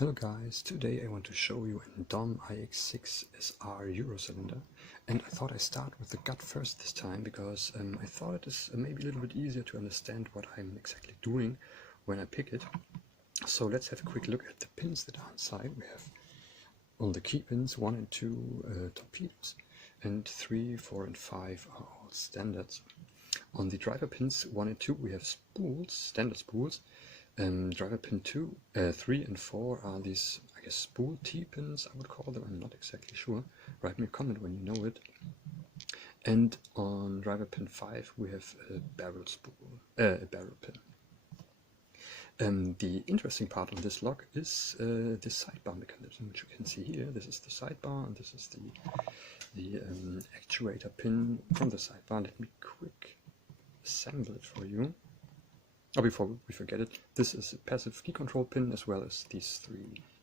Hello guys, today I want to show you a DOM ix6 SR Euro cylinder, and I thought I'd start with the gut first this time because I thought it is maybe a little bit easier to understand what I'm exactly doing when I pick it. So let's have a quick look at the pins that are inside. We have on the key pins 1 and 2 torpedoes, and 3, 4 and 5 are all standards. On the driver pins 1 and 2 we have spools, standard spools. Driver pin 3 and 4 are these, I guess, spool T-pins, I would call them. I'm not exactly sure. Write me a comment when you know it. And on driver pin 5 we have a barrel pin. The interesting part of this lock is the sidebar mechanism, which you can see here. This is the sidebar, and this is the actuator pin from the sidebar. Let me quick assemble it for you. Oh, before we forget it, this is a passive key control pin as well as these 3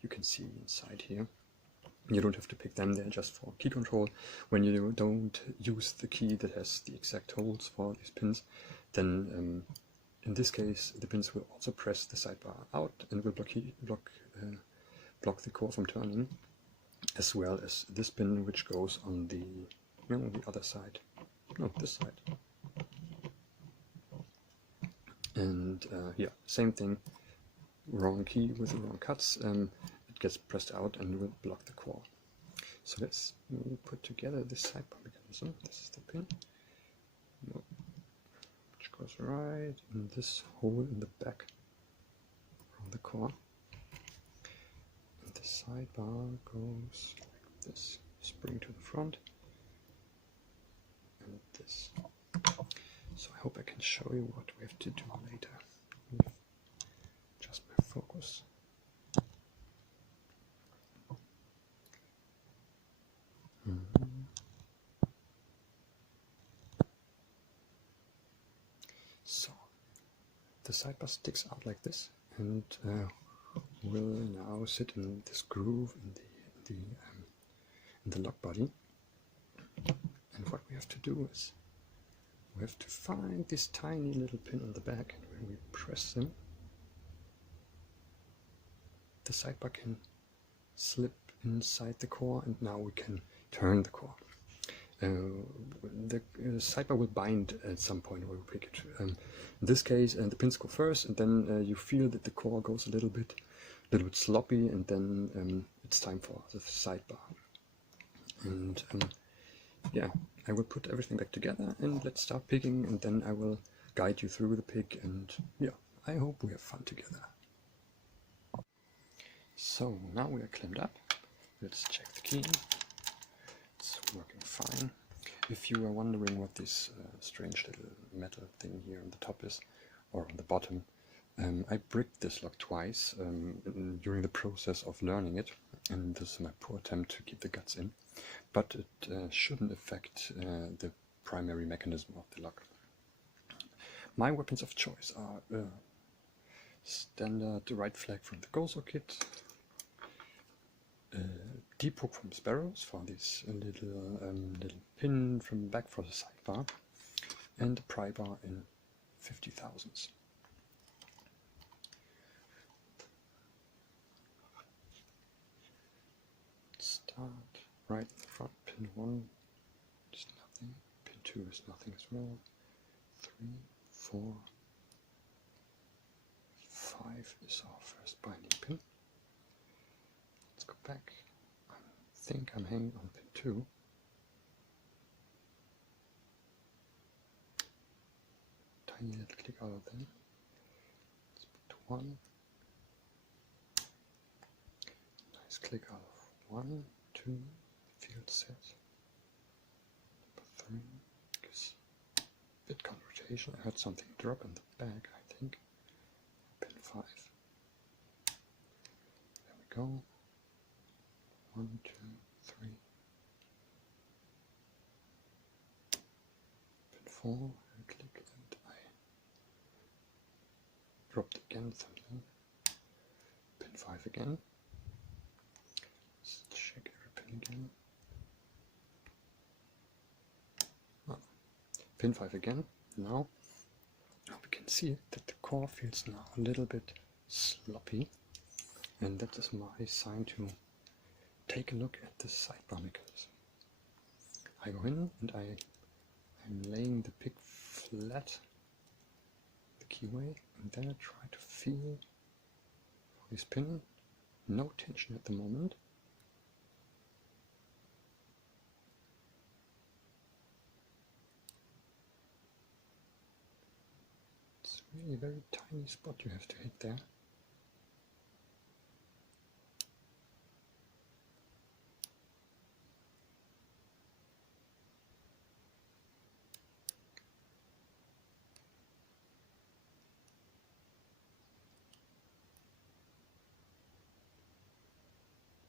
you can see inside here. You don't have to pick them, they're just for key control. When you don't use the key that has the exact holes for these pins, then in this case the pins will also press the sidebar out and will block the core from turning, as well as this pin which goes on the other side. No, this side. And yeah, same thing, wrong key with the wrong cuts, it gets pressed out and will block the core. So let's put together this sidebar mechanism. This is the pin, which goes right in this hole in the back of the core. And the sidebar goes like this, spring to the front, and this. So I hope I can show you what we have to do later. Just my focus. So the sidebar sticks out like this, and will now sit in this groove in the lock body. And what we have to do is we have to find this tiny little pin on the back, and when we press them, the sidebar can slip inside the core, and now we can turn the core. The sidebar will bind at some point when we pick it. In this case, the pins go first, and then you feel that the core goes a little bit sloppy, and then it's time for the sidebar. And yeah, I will put everything back together and let's start picking, and then I will guide you through the pick, and yeah, I hope we have fun together. So now we are clammed up. Let's check the key. It's working fine. If you are wondering what this strange little metal thing here on the top is, or on the bottom, I bricked this lock twice during the process of learning it, and this is my poor attempt to keep the guts in. But it shouldn't affect the primary mechanism of the lock. My weapons of choice are standard right flag from the Gozo kit, deep hook from Sparrows for this little pin from the back for the sidebar, and a pry bar in 50,000s. Start right in the front. Pin 1 is nothing, pin 2 is nothing as well, 3, 4, 5 is our first binding pin. Let's go back. I think I'm hanging on pin 2. Tiny little click out of them. Let's put 1. Nice click out of 1, 2. Field set. Number 3 gives bit count rotation. I heard something drop in the back, I think. Pin 5. There we go. 1, 2, 3. Pin 4. I click and I dropped again something. Pin 5 again. Let's check every pin again. Pin 5 again. Now we can see that the core feels now a little bit sloppy. And that is my sign to take a look at the sidebar mechanism. I go in and I'm laying the pick flat the keyway, and then I try to feel for this pin. No tension at the moment. It's really a very tiny spot you have to hit there.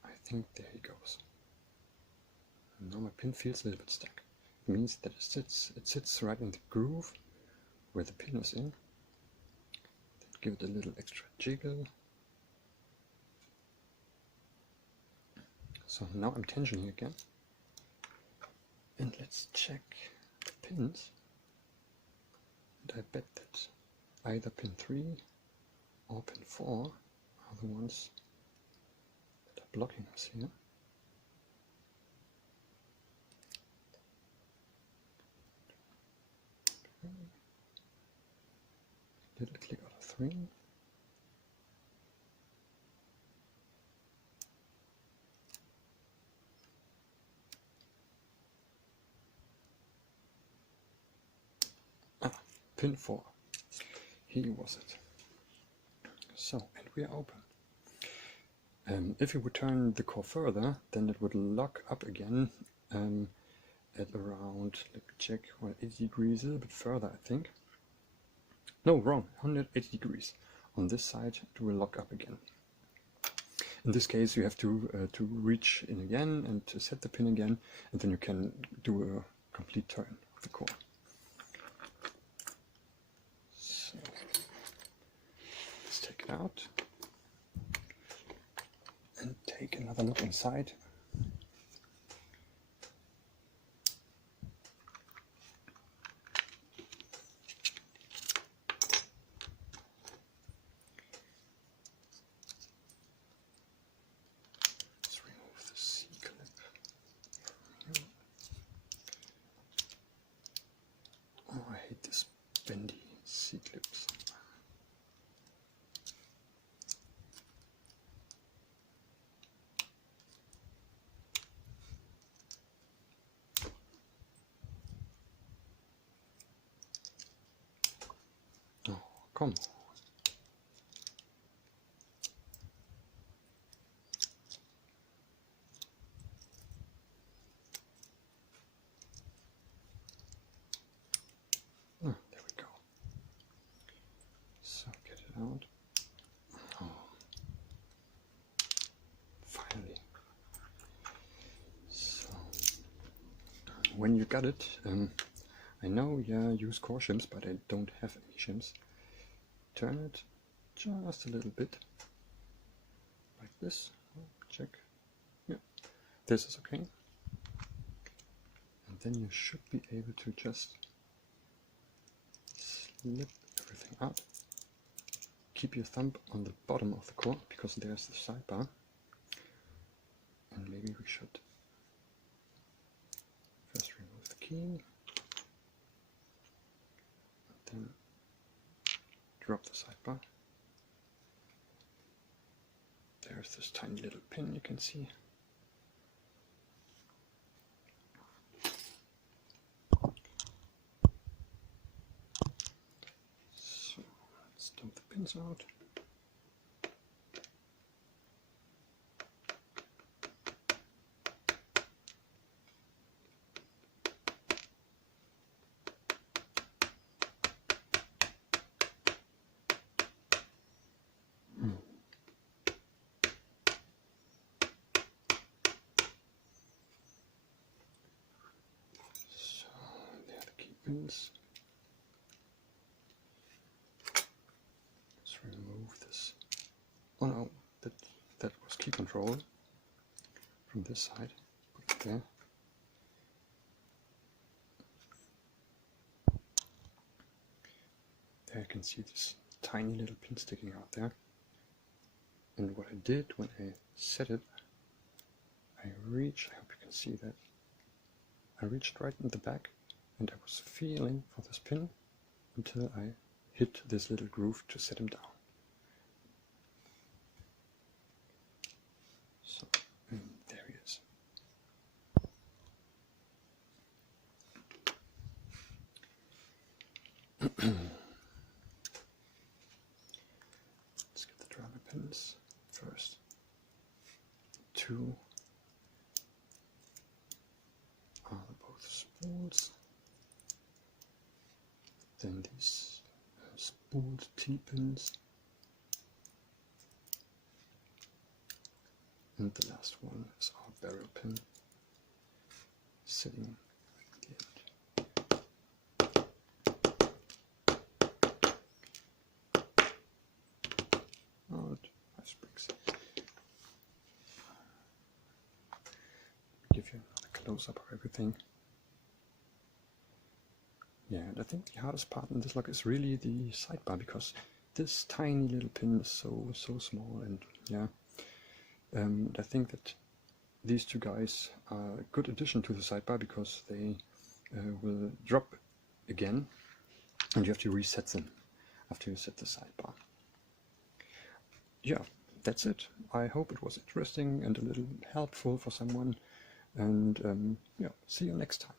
I think there he goes. And now my pin feels a little bit stuck. It means that it sits right in the groove where the pin is in. Then give it a little extra jiggle. So now I'm tensioning again. And let's check the pins. And I bet that either pin 3 or pin 4 are the ones that are blocking us here. Okay. Little click out of 3. Pin 4. Here was it. So, and we are open. If you would turn the core further, then it would lock up again at around, let me check, 180 degrees, a little bit further I think. No, wrong, 180 degrees. On this side it will lock up again. In this case you have to reach in again and to set the pin again, and then you can do a complete turn of the core. So, let's take it out and take another look inside. Let's remove the C-clip from here. Oh, I hate this bendy C-clips. Oh, come on. Oh, there we go. So get it out. Oh, finally. So when you got it, I know, yeah, use core shims, but I don't have any shims. Turn it just a little bit, like this. Oh, check. Yeah, this is okay. And then you should be able to just slip everything out. Keep your thumb on the bottom of the core, because there's the sidebar. And maybe we should first remove the key, and then drop the sidebar. There's this tiny little pin you can see. So let's dump the pins out. So there are the key pins. Let's remove this. Oh no, that was key control from this side. Put it there. There you can see this tiny little pin sticking out there. And what I did when I set it, I hope you can see that, I reached right in the back and I was feeling for this pin until I hit this little groove to set him down. So, and there he is. Let's get the driver pins first. 2 are both spools. Then these spooled T-pins. And the last one is our barrel pin sitting at the end. Oh, nice springs. Give you another close-up of everything. Yeah, and I think the hardest part in this lock is really the sidebar, because this tiny little pin is so small, and yeah. I think that these two guys are a good addition to the sidebar because they will drop again and you have to reset them after you set the sidebar. Yeah, that's it. I hope it was interesting and a little helpful for someone, and yeah, see you next time.